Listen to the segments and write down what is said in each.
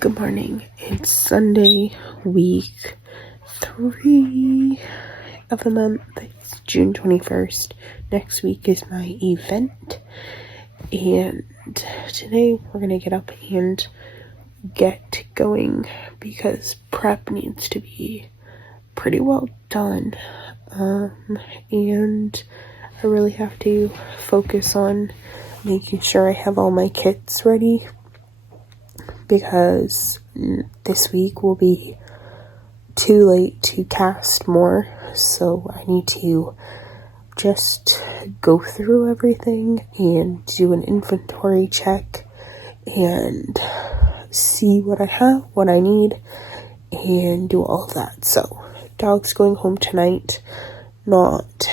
Good morning. It's Sunday, week 3 of the month. It's June 21st. Next week is my event. And today we're going to get up and get going because prep needs to be pretty well done. And I really have to focus on making sure I have all my kits ready, because this week will be too late to cast more, so I need to just go through everything and do an inventory check and see what I have, what I need, and do all of that. So dog's going home tonight, not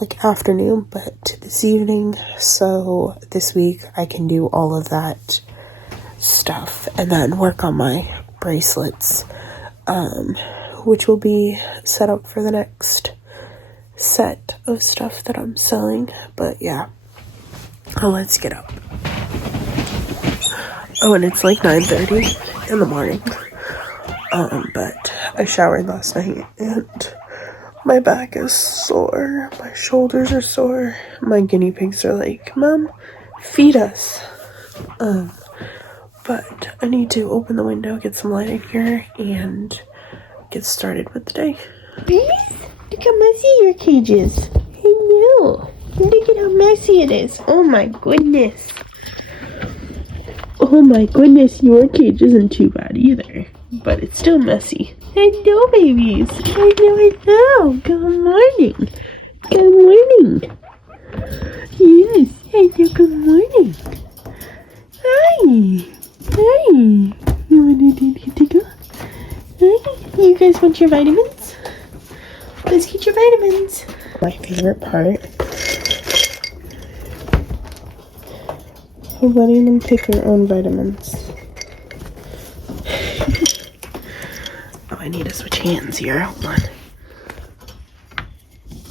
like afternoon, but this evening, so this week I can do all of that stuff and then work on my bracelets, which will be set up for the next set of stuff that I'm selling. But yeah, let's get up. Oh, and it's like 9:30 in the morning, but I showered last night and my back is sore, my shoulders are sore, my guinea pigs are like, Mom, feed us. But I need to open the window, get some light in here, and get started with the day. Please? Look how messy your cage is. I know. Look at how messy it is. Oh my goodness. Oh my goodness, your cage isn't too bad either, but it's still messy. I know, babies. I know. Good morning. Good morning. Yes, I know. Good morning. Hi. Hi. You want to tickle? Hi. You guys want your vitamins? Let's get your vitamins. My favorite part of letting them pick their own vitamins. Oh, I need to switch hands here. Hold on.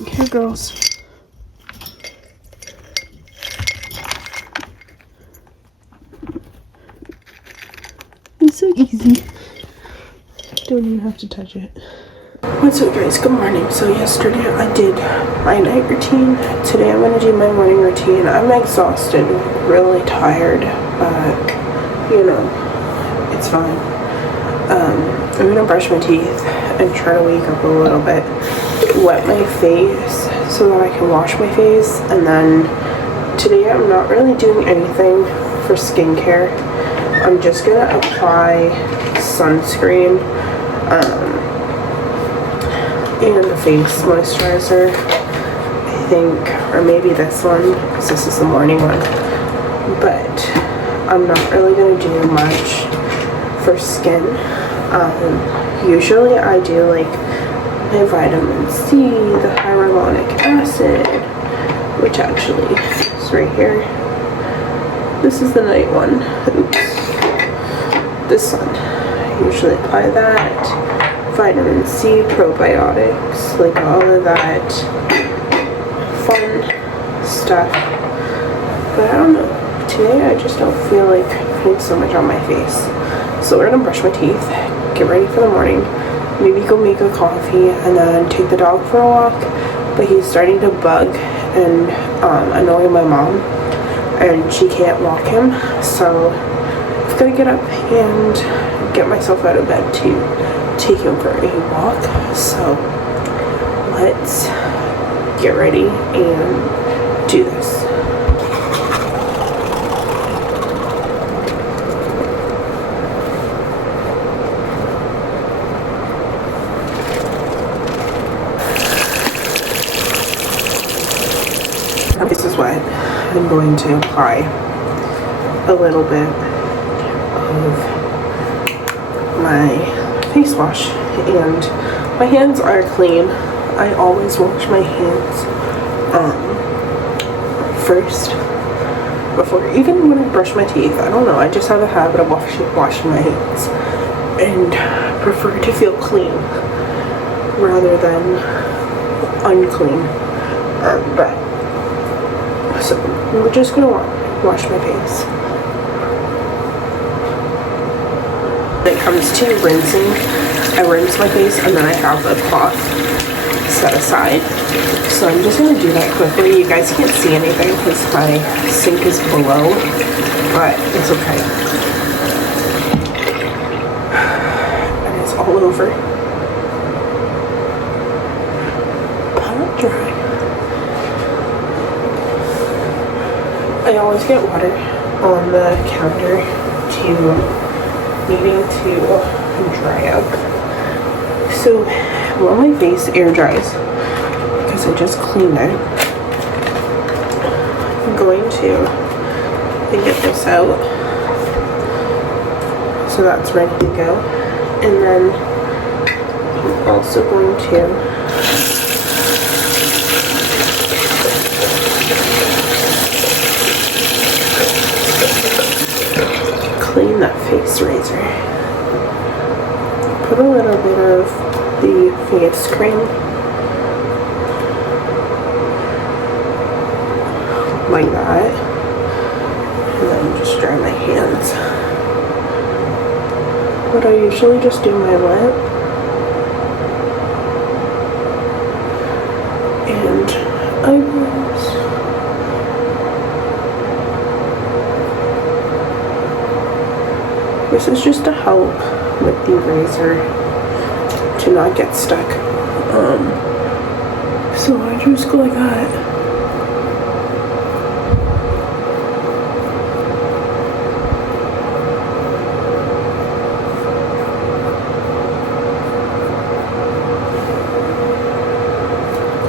Here, girls. It's so easy. Don't even have to touch it. What's up, guys? Good morning. So yesterday I did my night routine. Today I'm going to do my morning routine. I'm exhausted, really tired, but you know, it's fine. I'm going to brush my teeth and try to wake up a little bit, wet my face so that I can wash my face, and then today I'm not really doing anything for skincare. I'm just going to apply sunscreen and a face moisturizer, I think, or maybe this one, because this is the morning one, but I'm not really going to do much for skin. Usually I do like my vitamin C, the hyaluronic acid, which actually is right here. This is the night one. Oops. This one. I usually apply that. Vitamin C, probiotics, like all of that fun stuff. But I don't know. Today I just don't feel like putting so much on my face. So we're gonna brush my teeth, get ready for the morning, maybe go make a coffee, and then take the dog for a walk. But he's starting to bug and annoy my mom, and she can't walk him. So I've got to get up and get myself out of bed to take him for a walk. So let's get ready and do this. This is what I'm going to apply a little bit of my face wash, and my hands are clean. I always wash my hands first before, even when I brush my teeth. I don't know, I just have a habit of washing my hands and prefer to feel clean rather than unclean. So we're just gonna wash my face. When it comes to rinsing, I rinse my face and then I have a cloth set aside. So I'm just gonna do that quickly. You guys can't see anything because my sink is below, but it's okay. And it's all over. Pot dry. I always get water on the counter needing to dry up. So while my face air dries, because I just cleaned it, I'm going to get this out so that's ready to go. And then I'm also going to clean that face razor. Put a little bit of the face cream like that, and then just dry my hands. But I usually just do my lip and eyebrows. This is just to help with the razor to not get stuck. So I just go like that.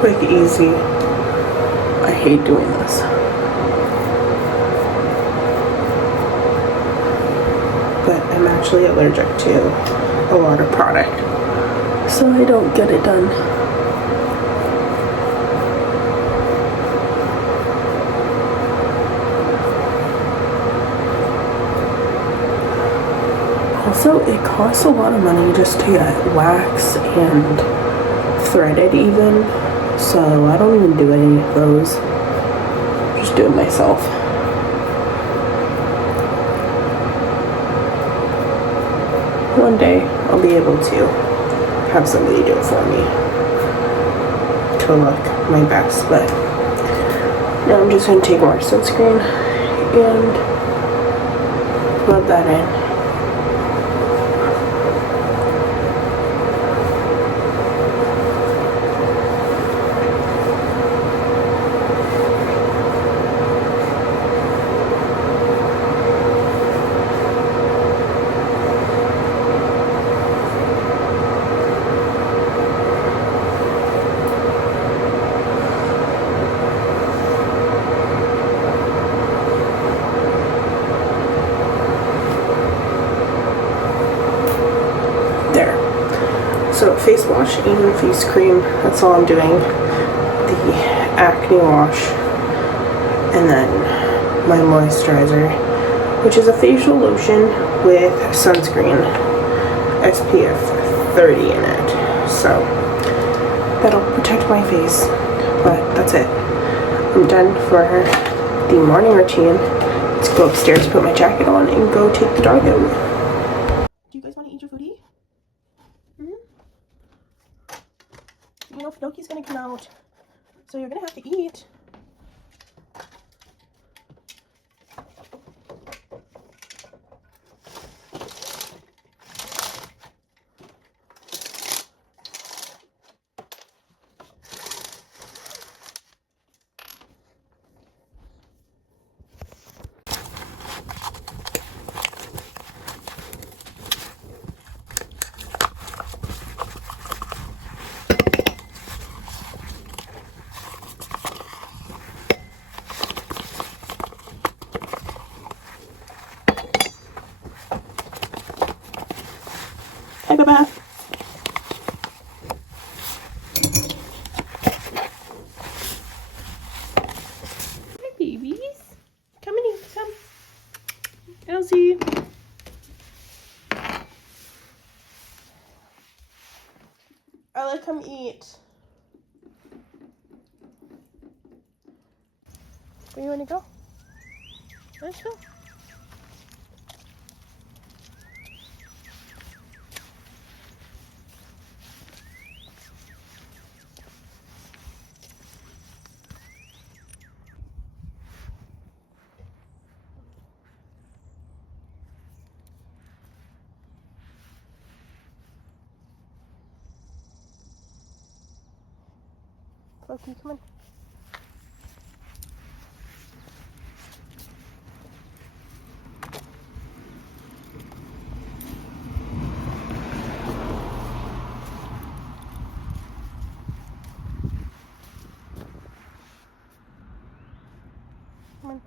Quick, easy. I hate doing this. But I'm actually allergic to a lot of product, so I don't get it done. Also, it costs a lot of money just to get wax and threaded even, so I don't even do any of those. Just do it myself. One day I'll be able to have somebody do it for me to look my best, but now I'm just going to take more sunscreen and rub that in. So face wash and face cream, that's all I'm doing. The acne wash and then my moisturizer, which is a facial lotion with sunscreen, SPF 30 in it. So that'll protect my face, but that's it. I'm done for the morning routine. Let's go upstairs, put my jacket on, and go take the dog out. Do you guys want to eat your foodie? You know, Fidoki's gonna come out, so you're gonna have to eat. Hi, Baba. Hi, babies. Come and eat some. Elsie. Ella, come eat. Where you want to go? Let's go. Loki, come on. Come on.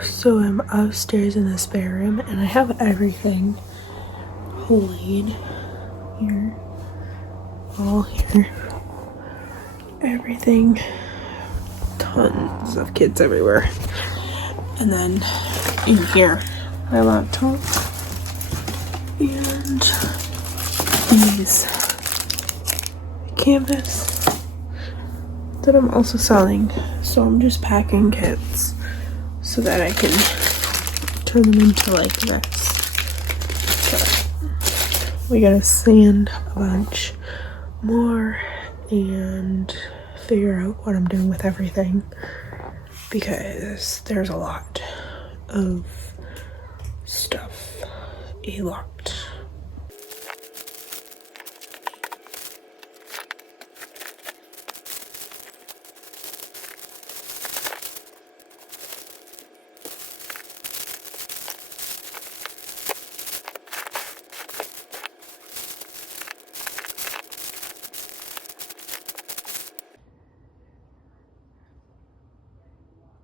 So I'm upstairs in the spare room and I have everything laid here, all here, everything, tons of kids everywhere. And then in here, my laptop and these canvas that I'm also selling. So I'm just packing kits so that I can turn them into like this. So we gotta sand a bunch more and figure out what I'm doing with everything because there's a lot of stuff. A lot.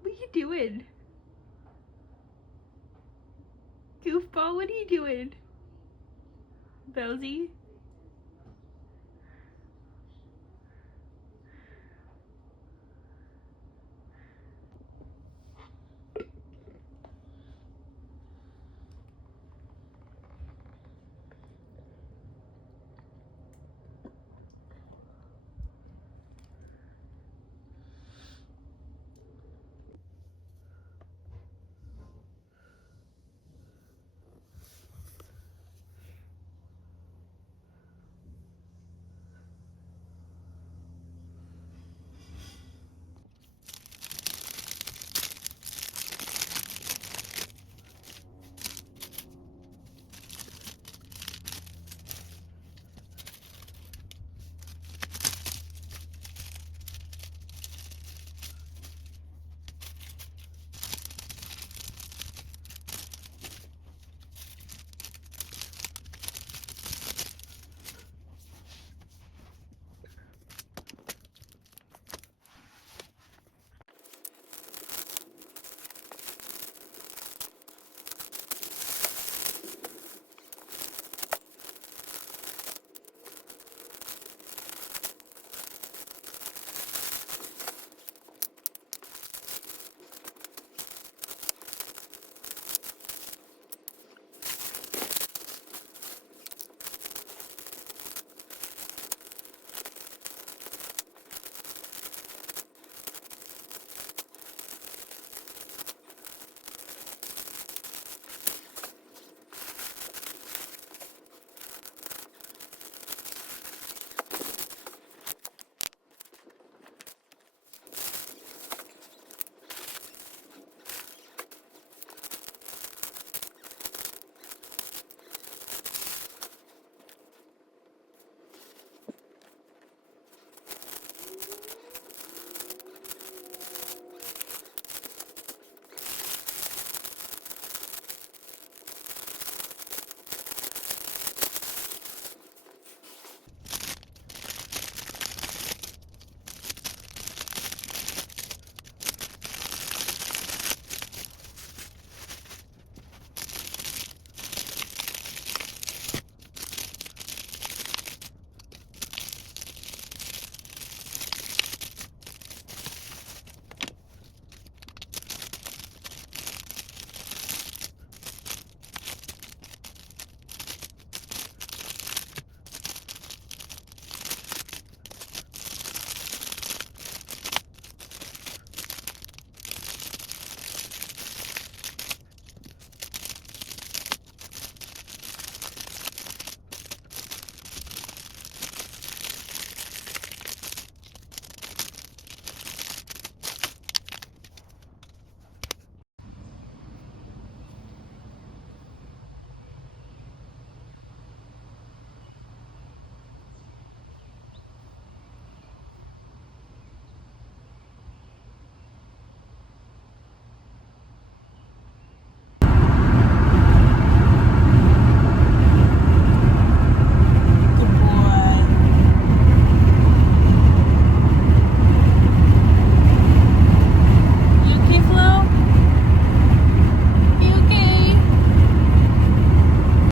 What are you doing? Goofball, what are you doing? Bowsy?